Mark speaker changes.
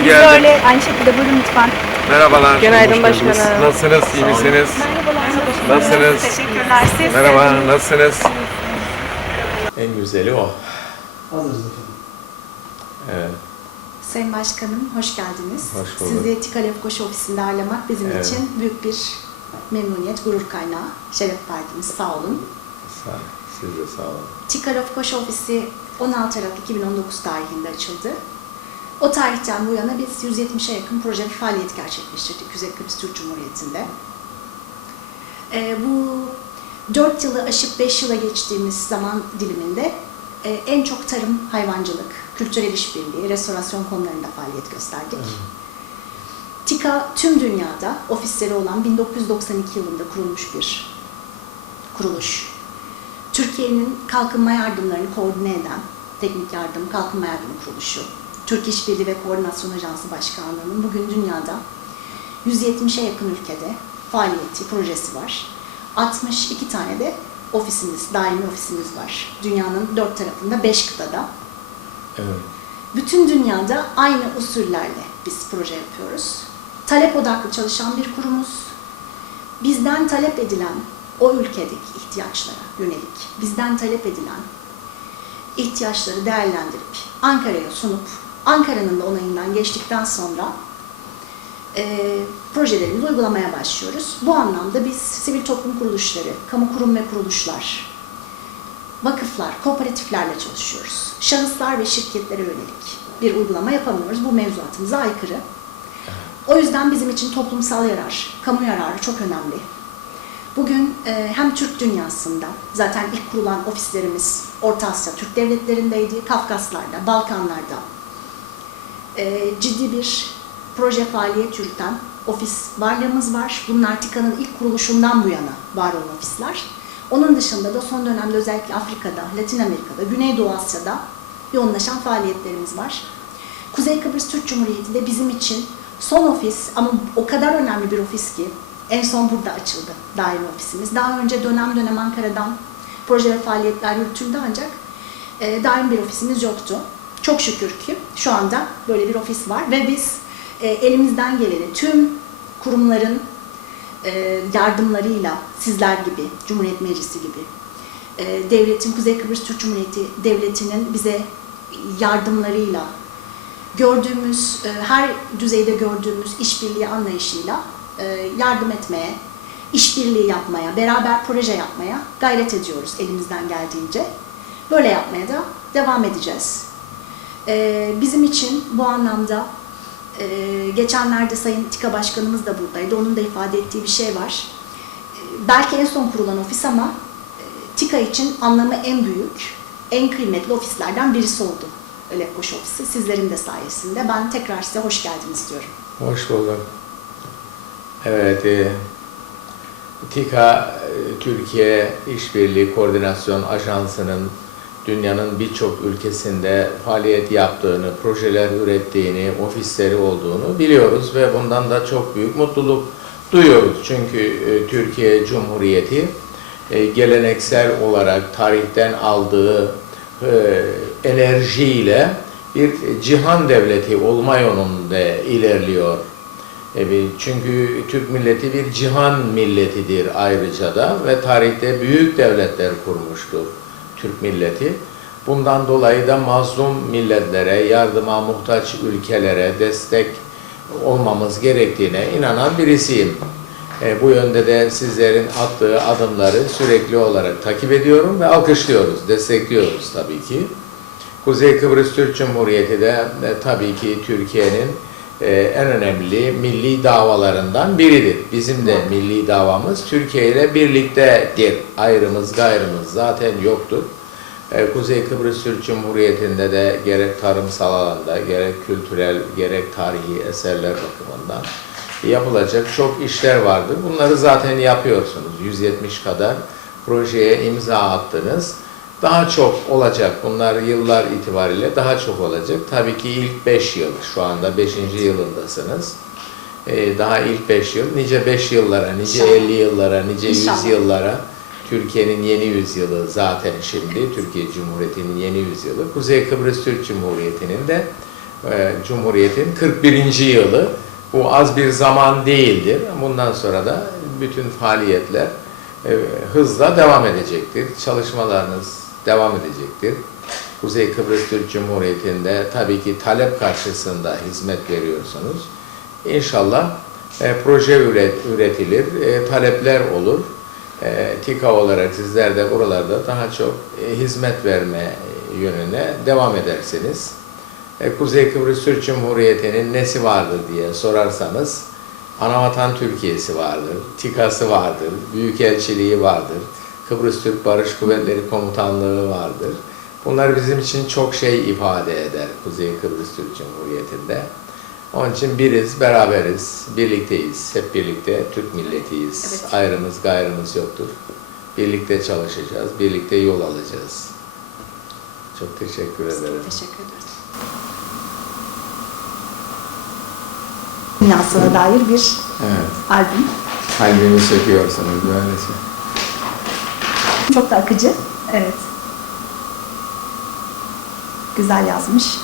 Speaker 1: Biz
Speaker 2: geldik.
Speaker 1: öyle aynı şekilde buyurun lütfen.
Speaker 2: Merhabalar.
Speaker 3: Günaydın başkanım.
Speaker 2: Nasılsınız? İyi misiniz?
Speaker 1: Merhabalar.
Speaker 2: Nasılsınız?
Speaker 1: Teşekkürler. Siz?
Speaker 2: Merhaba, nasılsınız?
Speaker 4: En güzeli o.
Speaker 5: Hazırız efendim.
Speaker 4: Evet.
Speaker 6: Sayın Başkanım, hoş geldiniz.
Speaker 4: Hoş bulduk.
Speaker 6: Sizi Tika Lefkoşa ofisinde ağırlamak bizim
Speaker 4: Evet.
Speaker 6: için büyük bir memnuniyet, gurur kaynağı. Şeref verdiniz, sağ olun.
Speaker 4: Sağ, siz de sağ olun.
Speaker 6: Tika Lefkoşa ofisi 16 Aralık 2019 tarihinde açıldı. O tarihten bu yana biz 170'e yakın proje ve faaliyet gerçekleştirdik Kuzey Kıbrıs Türk Cumhuriyeti'nde. Ee, bu 4 yılı aşıp 5 yıla geçtiğimiz zaman diliminde e, en çok tarım, hayvancılık, kültürel işbirliği, restorasyon konularında faaliyet gösterdik. TİKA tüm dünyada ofisleri olan 1992 yılında kurulmuş bir kuruluş. Türkiye'nin kalkınma yardımlarını koordine eden Teknik Yardım Kalkınma Yardımı Kuruluşu, Türk İşbirliği ve Koordinasyon Ajansı Başkanlığı'nın bugün dünyada 170'e yakın ülkede faaliyeti, projesi var. 62 tane de ofisimiz, daimi ofisimiz var. Dünyanın dört tarafında, beş kıtada.
Speaker 4: Evet.
Speaker 6: Bütün dünyada aynı usullerle biz proje yapıyoruz. Talep odaklı çalışan bir kurumuz. Bizden talep edilen o ülkedeki ihtiyaçlara yönelik, bizden talep edilen ihtiyaçları değerlendirip Ankara'ya sunup Ankara'nın da onayından geçtikten sonra e, projelerimizi uygulamaya başlıyoruz. Bu anlamda biz sivil toplum kuruluşları, kamu kurum ve kuruluşlar, vakıflar, kooperatiflerle çalışıyoruz. Şahıslar ve şirketlere yönelik bir uygulama yapamıyoruz. Bu mevzuatımıza aykırı. O yüzden bizim için toplumsal yarar, kamu yararı çok önemli. Bugün e, hem Türk dünyasında, zaten ilk kurulan ofislerimiz Orta Asya, Türk devletlerindeydi, Kafkaslar'da, Balkanlar'da ciddi bir proje faaliyet yürüten ofis varlığımız var. Bunlar TİKA'nın ilk kuruluşundan bu yana var olan ofisler. Onun dışında da son dönemde özellikle Afrika'da, Latin Amerika'da, Güneydoğu Asya'da yoğunlaşan faaliyetlerimiz var. Kuzey Kıbrıs Türk Cumhuriyeti de bizim için son ofis ama o kadar önemli bir ofis ki en son burada açıldı daimi ofisimiz. Daha önce dönem dönem Ankara'dan proje ve faaliyetler yürütüldü ancak e, daim bir ofisimiz yoktu. Çok şükür ki şu anda böyle bir ofis var ve biz e, elimizden geleni tüm kurumların e, yardımlarıyla sizler gibi, Cumhuriyet Meclisi gibi, e, devletin, Kuzey Kıbrıs Türk Cumhuriyeti Devleti'nin bize yardımlarıyla, gördüğümüz, e, her düzeyde gördüğümüz işbirliği anlayışıyla e, yardım etmeye, işbirliği yapmaya, beraber proje yapmaya gayret ediyoruz elimizden geldiğince. Böyle yapmaya da devam edeceğiz. E, Bizim için bu anlamda e, geçenlerde Sayın TİKA Başkanımız da buradaydı. Onun da ifade ettiği bir şey var. E, Belki en son kurulan ofis ama e, TİKA için anlamı en büyük, en kıymetli ofislerden birisi oldu. Lefkoş ofisi. Sizlerin de sayesinde. Ben tekrar size hoş geldiniz diyorum.
Speaker 4: Hoş bulduk. Evet, e, TİKA e, Türkiye İşbirliği Koordinasyon Ajansı'nın dünyanın birçok ülkesinde faaliyet yaptığını, projeler ürettiğini, ofisleri olduğunu biliyoruz ve bundan da çok büyük mutluluk duyuyoruz. Çünkü e, Türkiye Cumhuriyeti e, geleneksel olarak tarihten aldığı e, enerjiyle bir cihan devleti olma yolunda ilerliyor. Çünkü Türk milleti bir cihan milletidir ayrıca da ve tarihte büyük devletler kurmuştur Türk milleti. Bundan dolayı da mazlum milletlere, yardıma muhtaç ülkelere destek olmamız gerektiğine inanan birisiyim. E, bu yönde de sizlerin attığı adımları sürekli olarak takip ediyorum ve alkışlıyoruz, destekliyoruz tabii ki. Kuzey Kıbrıs Türk Cumhuriyeti de e, tabii ki Türkiye'nin e, en önemli milli davalarından biridir. Bizim de milli davamız Türkiye ile birliktedir. Ayrımız gayrımız zaten yoktur. E, Kuzey Kıbrıs Türk Cumhuriyeti'nde de gerek tarımsal alanda, gerek kültürel, gerek tarihi eserler bakımından yapılacak çok işler vardır. Bunları zaten yapıyorsunuz. 170 kadar projeye imza attınız. Daha çok olacak. Bunlar yıllar itibariyle daha çok olacak. Tabii ki ilk 5 yıl, şu anda 5. yılındasınız. Ee, daha ilk 5 yıl, nice 5 yıllara, nice
Speaker 6: İnşallah.
Speaker 4: 50 yıllara, nice 100
Speaker 6: İnşallah.
Speaker 4: yıllara Türkiye'nin yeni yüzyılı zaten şimdi, Türkiye Cumhuriyeti'nin yeni yüzyılı. Kuzey Kıbrıs Türk Cumhuriyeti'nin de e, Cumhuriyet'in 41. yılı. Bu az bir zaman değildir. Bundan sonra da bütün faaliyetler e, hızla devam edecektir. Çalışmalarınız devam edecektir. Kuzey Kıbrıs Türk Cumhuriyeti'nde tabii ki talep karşısında hizmet veriyorsunuz. İnşallah e, proje üret, üretilir, e, talepler olur. E, TİKA olarak sizler de buralarda daha çok e, hizmet verme yönüne devam edersiniz. E, Kuzey Kıbrıs Türk Cumhuriyeti'nin nesi vardır diye sorarsanız Anavatan Türkiye'si vardır, TİKA'sı vardır, Büyükelçiliği vardır, Kıbrıs Türk Barış Kuvvetleri Komutanlığı vardır. Bunlar bizim için çok şey ifade eder Kuzey Kıbrıs Türk Cumhuriyeti'nde. Onun için biriz, beraberiz, birlikteyiz. Hep birlikte Türk milletiyiz.
Speaker 6: Evet.
Speaker 4: Ayrımız gayrımız yoktur. Birlikte çalışacağız, birlikte yol alacağız. Çok teşekkür ederim.
Speaker 6: Teşekkür ederiz. Dünyasına dair bir
Speaker 4: Evet,
Speaker 6: albüm.
Speaker 4: kalbimi söküyorsunuz böylece.
Speaker 6: Çok da akıcı. Evet. Güzel yazmış.